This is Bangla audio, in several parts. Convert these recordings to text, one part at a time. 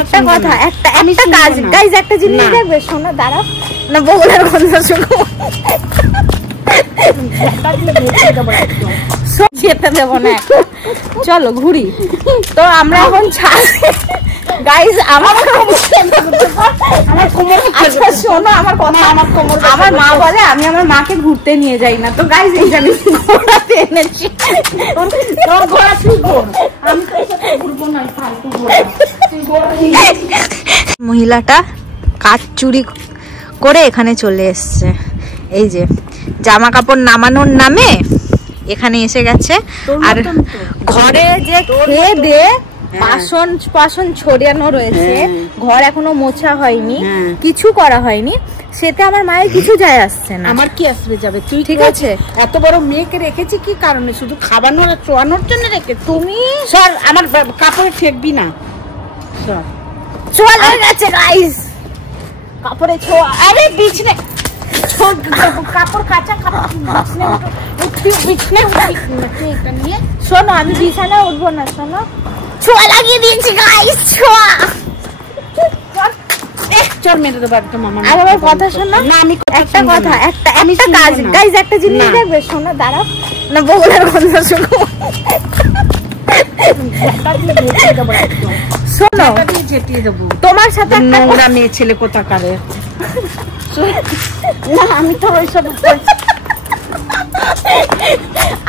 একটা কথা, একটা কাজ গাইস, একটা জিনিস দেখবে, শোনো দাঁড়াও না, বগুড়ার কথা শোনো, যেতে দেবো না, চলো ঘুরি। তো আমরা এখন গাইস, আমার শোনো আমার কথা, আমার মা বলে আমি আমার মাকে ঘুরতে নিয়ে যাই না, তো গাইস এই আমি ঘোরাতে এনেছি। মহিলাটা কাঠ চুরি করে এখানে চলে এসছে, এই যে জামা কাপড় নামানোর নামে এখানে এসে গেছে। আর ঘরে যে খেয়ে দিয়ে বাসন ছড়ানো রয়েছে, ঘর এখনো মোছা হয়নি, কিছু করা হয়নি, সেটা আমার মায়ের কিছু যায় আসছে না। আমার কি আসবে যাবে? তুই ঠিক আছে, এত বড় মেয়েকে রেখেছি কি কারণে? শুধু খাবানোর আর চোয়ানোর জন্য রেখে? তুমি সর, আমার কাপড়ে ঠেকবি না, সর। ছোঁয়া লেগে গেছে গাইস, কাপড়ে ছোঁয়া। আরে বিছনে কাপড় কাঁচা, কাপড় বিছনে নিয়ে শোনো, আমি বিছানায় উঠবো না, শোনো, ছোঁয়া লাগিয়ে দিয়েছি গাইস, ছোঁয়া। চল মেরে দেবো একটা মামা। আর আমার কথা শোনো না, আমি একটা কথা, একটা কাজ গাইস, একটা জিনিস দেখবে, শোনো দাঁড়াও না, বগুড়ার কথা শোনো, শোনো ঝেঁটিয়ে দেবো তোমার সাথে। নোংরা মেয়ে ছেলে কোথাকারে, না আমি তো ওইসব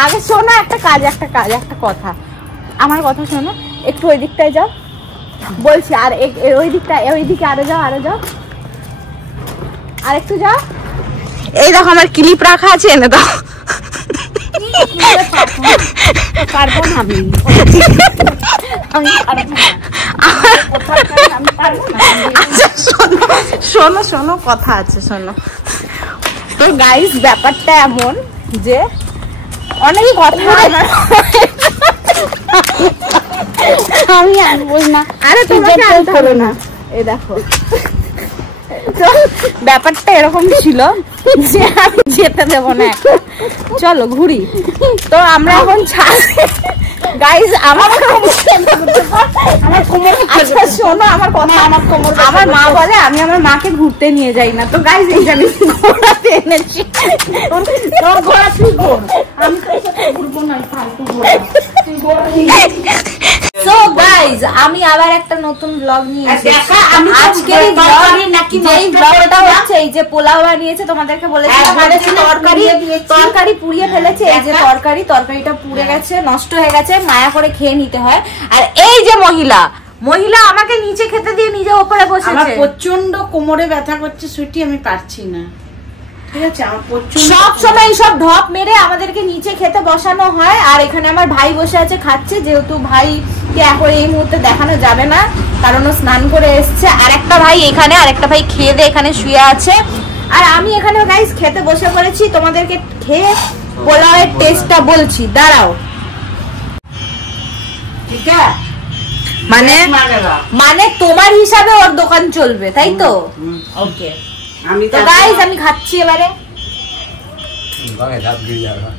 আগে শোনো, একটা কাজ, একটা কথা, আমার কথা শোনো, একটু ওই দিকটায় যাও বলছি, আর ওই দিকে আরো যাও, আর একটু যাও। এই দেখো আমার ক্লিপ রাখা আছে, এনে দাও। পারবো না আমি, শোনো কথা আছে, শোনো। তো গাইস ব্যাপারটা এমন যে অনেক কথা আমি আসবোই না। আরে তোমাকে আনতে হবে না, এই দেখো। তো ব্যাপারটা এরকম ছিল যে আমি যেতে দেবো না, চলো ঘুরি। তো আমরা এখন গাইস, আমার শোনো আমার কথা, আমার মা বলে আমি আমার মাকে ঘুরতে নিয়ে যাই না, তো গাইস এই আমি ঘোরাতে এনেছি। ঘোরা তুই ঘোর, আমি ঘুরবো না, ফালতু ঘোরা তুই ঘোর। সো গাইস, আমি আবার একটা নতুন ব্লগ নিয়ে এসেছি। আজকের এই ব্লগটা হচ্ছে এই যে পোলাও বানিয়েছে, তোমাদেরকে বলেছিলাম তরকারি পুড়িয়ে ফেলেছে, এই যে তরকারিটা পুড়ে গেছে, নষ্ট হয়ে গেছে, মায়া করে খেয়ে নিতে হয়। আর এই যে মহিলা আমাকে নিচে খেতে দিয়ে নিজে উপরে বসেছে। আমার প্রচন্ড কোমরে ব্যথা করছে সুইটি, আমি পারছি না, ঠিক আছে? আমার প্রচন্ড সব সময় সব ঢপ মেরে আমাদেরকে নিচে খেতে বসানো হয়। আর এখানে আমার ভাই বসে আছে খাচ্ছে, যেহেতু ভাইকে এখন এই মুহূর্তে দেখানো যাবে না, কারণ ও স্নান করে এসছে। আর একটা ভাই খেয়ে দিয়ে এখানে শুয়ে আছে, আর আমি এখানে গাইস খেতে বসে পড়েছি। তোমাদেরকে খেয়ে পোলাওয়ের টেস্টটা বলছি, দাঁড়াও। ঠিক আছে, মানে তোমার হিসাবে ওর দোকান চলবে, তাই তো? ওকে, আমি তো গাইস আমি খাচ্ছি এবারে।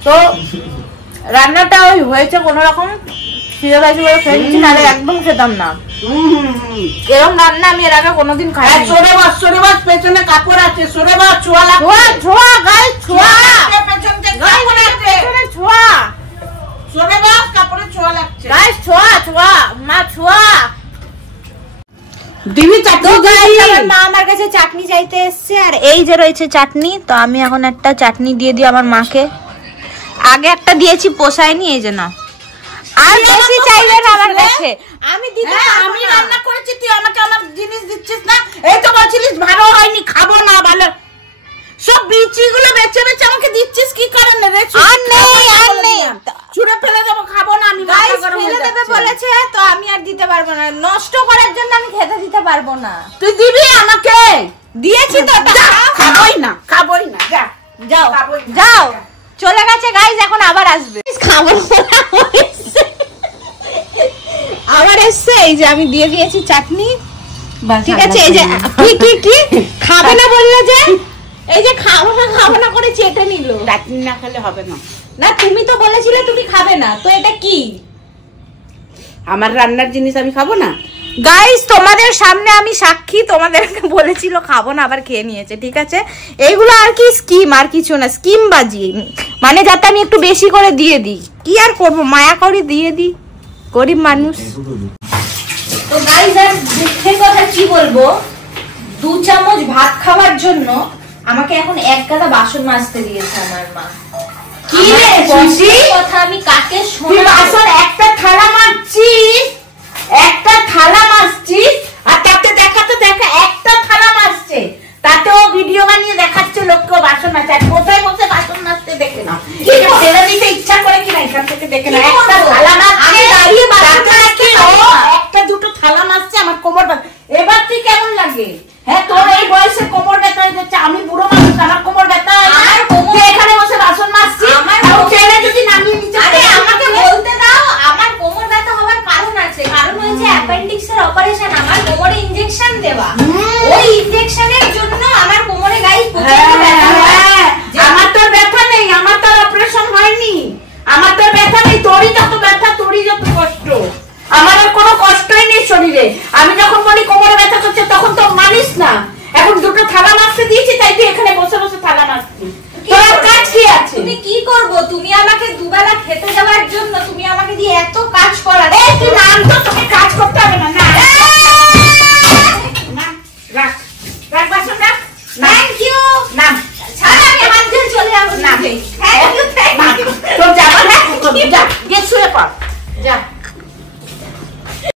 তো রান্নাটা ওই হয়েছে কোন রকম, খিদে পাইছে বলে খেয়েছি, নাহলে একদম খেতাম না। এরকম রান্না আমি এর আগে কোনোদিন খাইনি। সরে বাস, পেছনে কাপড় আছে, সরে বাস, ছোঁয়া গাইস, ছোঁয়া পেছনে কাপড় আছে, ছোঁয়া, সরে বাস, কাপড়ে ছোঁয়া লাগছে গাইস, ছোঁয়া মা, ছোঁয়া দিবি চাটনি। আমার মা আমার কাছে চাটনি চাইতে এসছে, আর এই যে রয়েছে চাটনি। তো আমি এখন একটা চাটনি দিয়ে দিই আমার মাকে। আগে একটা দিয়েছি, পোষায়নি, এই যে না, আর বেশি চাইবে না আমার কাছে। আমি দিতে আমি রান্না করেছি, তুই আমাকে আমার জিনিস দিচ্ছিস না। এই তো বলছিলিস ভালো হয়নি, খাবো না, ভালো সব বিচিগুলো বেচে আমাকে দিচ্ছিস কি কারণে রে? আর নেই ছুঁড়ে ফেলে দেবো, খাবো না আমি। ফেলে দেবে বলেছে, তো আমি আর দিতে পারবো না, নষ্ট করার জন্য আমি খেতে দিতে পারবো না। তুই দিবি আমাকে? দিয়েছি তো, খাবোই না, যাও চলে গেছে গাইস, এখন আবার আসবে। খাবো আবার এসছে, এই যে আমি দিয়ে দিয়েছি চাটনি, ঠিক আছে? এই যে কি খাবে না বললে যে, এই যে খাবো না করে চেটে নিল। চাটনি না খেলে হবে না। না তুমি তো বলেছিলে তুমি খাবে না, তো এটা কি? আমার রান্নার জিনিস আমি খাবো না? গাইস তোমাদের সামনে আমি সাক্ষী, তোমাদেরকে বলেছিল খাবো না, আবার খেয়ে নিয়েছে। ঠিক আছে, এইগুলো আর কি স্কিম, আর কিছু না, স্কিম বাজি, মানে যাতে আমি একটু বেশি করে দিয়ে দিই। কি আর করবো, মায়া করে দিয়ে দিই, গরিব মানুষ। তো গাইস আর দুঃখের কথা কি বলবো, 2 চামচ ভাত খাওয়ার জন্য আমাকে এখন 1 গাদা বাসন মাজতে দিয়েছে আমার মা। কি রে খুশি কথা, আমি কাকে শোনাবো? বাসন একটা থালা মাজছিস, একটা থালা মাজছিস, আর তাতে দেখাতে দেখা একটা থালা মাজছে, তাতেও ভিডিও বানিয়ে দেখাচ্ছে লোককে বাসন মাজছে। আর কোথায় বসে বাসন মাজতে দেখে না, এটা ছেড়ে দিতে ইচ্ছা করে কিনা এখান থেকে দেখে না। একটা থালা মাজছে, দাঁড়িয়ে বাসন মাজছে, একটা দুটো থালা মাজছে, আমার কোমর ব্যথা। এবার তুই কেমন লাগে? হ্যাঁ, তোর এই বয়সে কোমর ব্যথা হয়ে যাচ্ছে, আমি বুড়ো মানুষ, আমার কোমর ব্যথা হয় না। তুই এখানে বসে বাসন মাজছিস, আমার ছেলে যদি নামিয়ে নিচে। আরে আমাকে বলতে দাও, আমার কোমর ব্যথা হওয়ার কারণ আছে, কারণ হচ্ছে অ্যাপেন্ডিক্সের অপারেশন, আমার কোমরে ইনজেকশন দেওয়া। ওই ইনজেকশনের জন্য আমার কোমরে গাইস প্রচন্ড ব্যথা হয়। আমার তো ব্যথা নেই, আমার তো অপারেশন হয়নি, আমার তো ব্যথা নেই। তোরই যত ব্যথা, তোরই যত কষ্ট, আমার আর কোনো কষ্টই নেই শরীরে। আমি যখন বলি কোমরে ব্যথা করছে তখন তো মানিস না। এখন দুটো থালা মাজতে দিয়েছি, তাই তুই এখানে বসে বসে থালা মাজছিস। তোর কাজ কি আছে? তুমি কি করবো? তুমি আমাকে দুবেলা খেতে যাওয়ার জন্য তুমি আমাকে দিয়ে এত কাজ করাচ্ছ। তুই নাম তো, তোকে কাজ করতে হবে না।